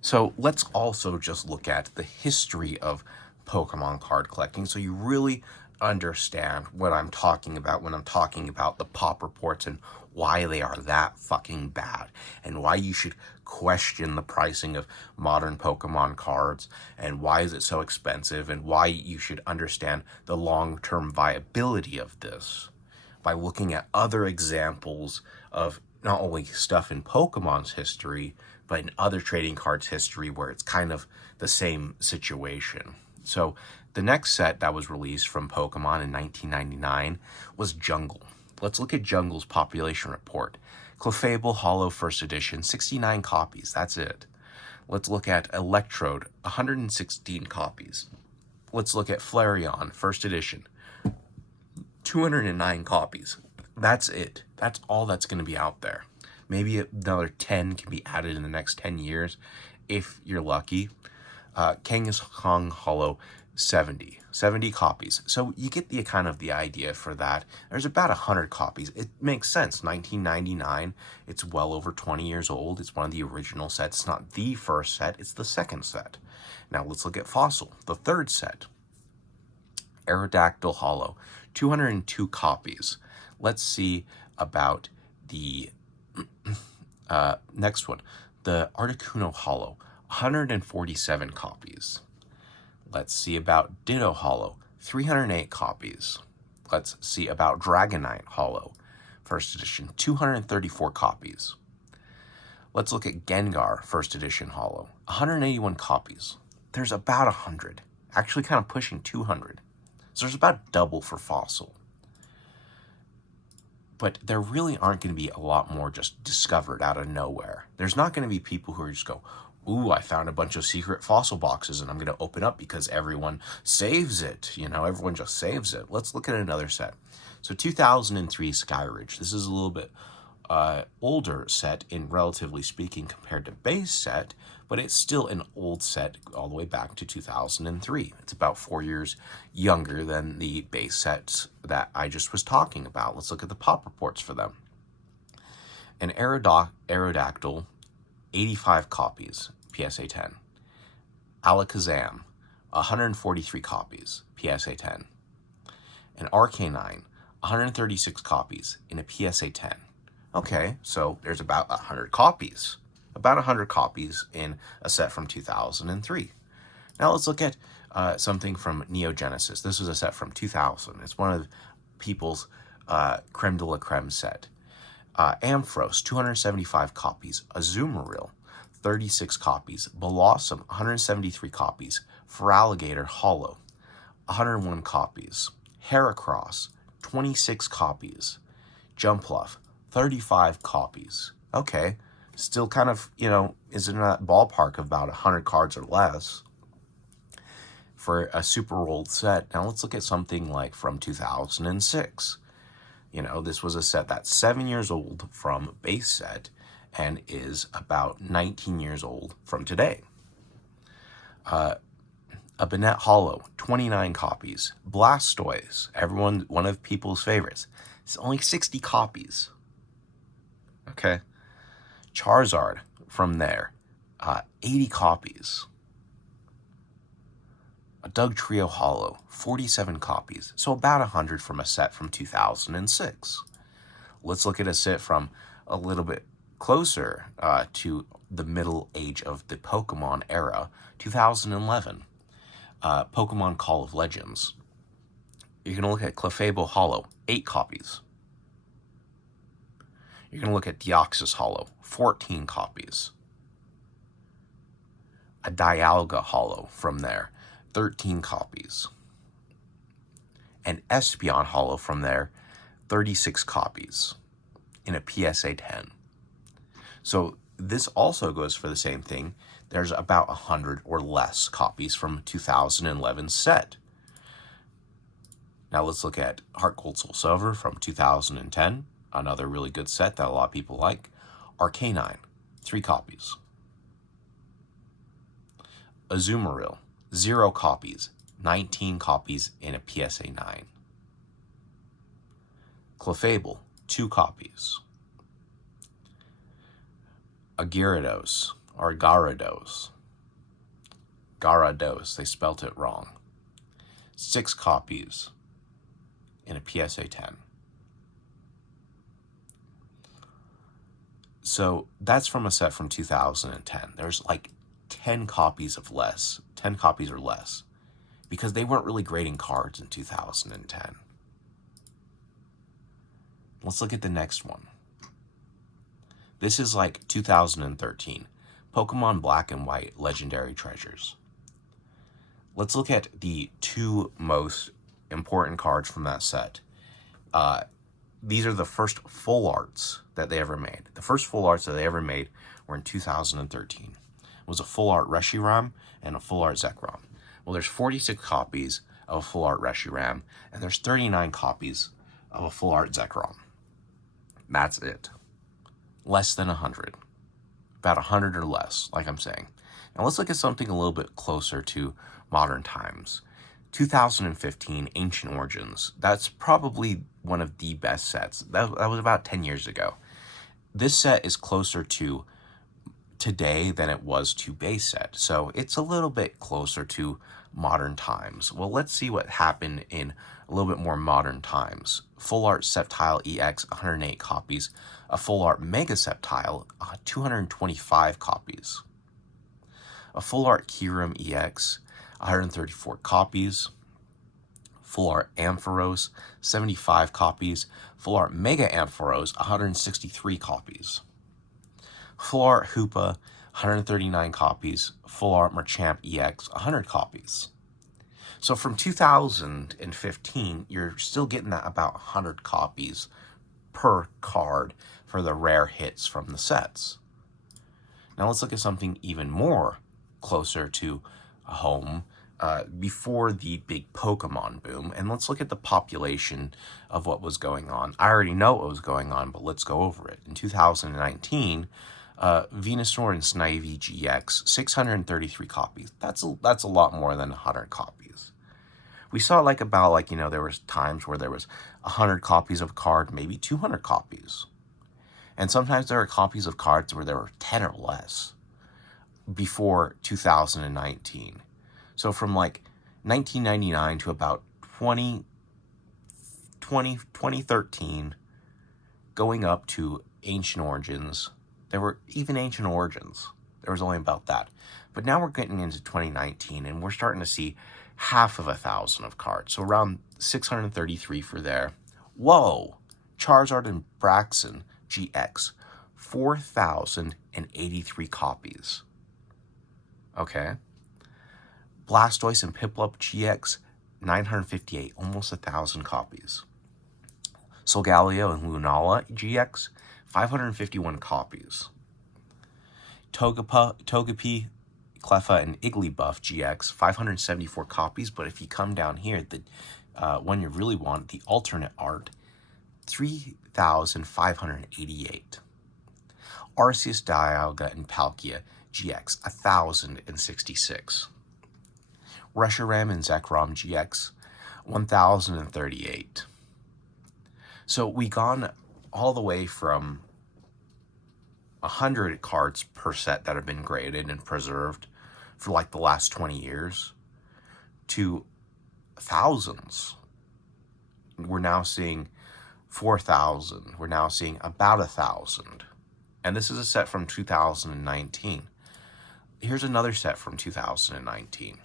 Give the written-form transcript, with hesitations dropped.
So let's also just look at the history of Pokemon card collecting so you really understand what I'm talking about when I'm talking about the pop reports and why they are that fucking bad and why you should question the pricing of modern Pokemon cards and why is it so expensive and why you should understand the long-term viability of this by looking at other examples of not only stuff in Pokemon's history, but in other trading cards history where it's kind of the same situation. So the next set that was released from Pokemon in 1999 was Jungle. Let's look at Jungle's population report. Clefable Hollow First Edition, 69 copies, that's it. Let's look at Electrode, 116 copies. Let's look at Flareon First Edition, 209 copies. That's it. That's all that's going to be out there. Maybe another 10 can be added in the next 10 years if you're lucky. Kangaskhan Hollow, 70 copies. So you get the kind of the idea for that. There's about 100 copies. It makes sense. 1999, it's well over 20 years old. It's one of the original sets. It's not the first set, it's the second set. Now let's look at Fossil, the third set. Aerodactyl Hollow, 202 copies. Let's see about the next one, the Articuno Hollow, 147 copies. Let's see about Ditto Hollow, 308 copies. Let's see about Dragonite Hollow, First Edition, 234 copies. Let's look at Gengar First Edition Hollow, 181 copies. There's about 100, actually kind of pushing 200. So there's about double for Fossil. But there really aren't going to be a lot more just discovered out of nowhere. There's not going to be people who are just go, ooh, I found a bunch of secret Fossil boxes and I'm going to open up because everyone saves it. You know, everyone just saves it. Let's look at another set. So 2003 Skyridge. This is a little bit older set in relatively speaking compared to base set, but it's still an old set all the way back to 2003. It's about 4 years younger than the base sets that I just was talking about. Let's look at the pop reports for them. An Aerodactyl, 85 copies, PSA 10. Alakazam, 143 copies, PSA 10. An Arcanine, 136 copies in a PSA 10. Okay, so there's about 100 copies. About 100 copies in a set from 2003. Now let's look at something from Neo Genesis. This was a set from 2000. It's one of people's creme de la creme set. Ampharos, 275 copies. Azumarill, 36 copies. Blossom, 173 copies. Feraligatr Hollow, 101 copies. Heracross, 26 copies. Jumpluff, 35 copies. Okay, still kind of, is in that ballpark of about 100 cards or less for a super old set. Now let's look at something like from 2006. This was a set that's 7 years old from base set and is about 19 years old from today. A Banette Hollow, 29 copies. Blastoise, one of people's favorites. It's only 60 copies. Okay. Charizard from there, 80 copies. A Dugtrio Hollow, 47 copies. So about 100 from a set from 2006. Let's look at a set from a little bit closer to the middle age of the Pokemon era, 2011. Pokemon Call of Legends. You're going to look at Clefable Hollow, 8 copies. You're going to look at Deoxys Hollow, 14 copies. A Dialga Hollow from there, 13 copies. An Espeon Hollow from there, 36 copies in a PSA 10. So this also goes for the same thing. There's about 100 or less copies from 2011 set. Now let's look at Heart Gold Soul Silver from 2010. Another really good set that a lot of people like. Arcanine, 3 copies. Azumarill, 0 copies, 19 copies in a PSA 9. Clefable, 2 copies. A Gyarados, or Gyarados. Gyarados, they spelt it wrong. 6 copies in a PSA 10. So that's from a set from 2010. There's like 10 copies or less, because they weren't really grading cards in 2010. Let's look at the next one. This is like 2013. Pokemon Black and White Legendary Treasures. Let's look at the 2 most important cards from that set. These are the first full arts that they ever made. The first full arts that they ever made were in 2013. It was a full art Reshiram and a full art Zekrom. Well, there's 46 copies of a full art Reshiram, and there's 39 copies of a full art Zekrom. That's it. Less than 100. About 100 or less, like I'm saying. Now let's look at something a little bit closer to modern times. 2015, Ancient Origins. That's probably one of the best sets. That was about 10 years ago. This set is closer to today than it was to base set. So it's a little bit closer to modern times. Well, let's see what happened in a little bit more modern times. Full Art Sceptile EX, 108 copies. A Full Art Mega Sceptile, 225 copies. A Full Art Kyurem EX, 134 copies. Full Art Ampharos, 75 copies. Full Art Mega Ampharos, 163 copies. Full Art Hoopa, 139 copies. Full Art Machamp EX, 100 copies. So from 2015, you're still getting that about 100 copies per card for the rare hits from the sets. Now let's look at something even more closer to home, before the big Pokemon boom, and let's look at the population of what was going on. I already know what was going on, but let's go over it. In 2019, Venusaur and Snivy GX, 633 copies. That's a lot more than 100 copies. We saw there was times where there was 100 copies of a card, maybe 200 copies. And sometimes there are copies of cards where there were 10 or less before 2019. So from 1999 to about 2013, going up to Ancient Origins, there were even Ancient Origins. There was only about that. But now we're getting into 2019, and we're starting to see half of 1,000 of cards. So around 633 for there. Whoa! Charizard and Braixen GX, 4,083 copies. Okay. Blastoise and Piplup GX, 958, almost 1,000 copies. Solgaleo and Lunala GX, 551 copies. Togepi, Cleffa, and Igglybuff GX, 574 copies, but if you come down here, the one you really want, the alternate art, 3,588. Arceus, Dialga, and Palkia GX, 1,066. Reshiram and Zekrom GX, 1,038. So we gone all the way from 100 cards per set that have been graded and preserved for the last 20 years to thousands. We're now seeing 4,000. We're now seeing about 1,000. And this is a set from 2019. Here's another set from 2019.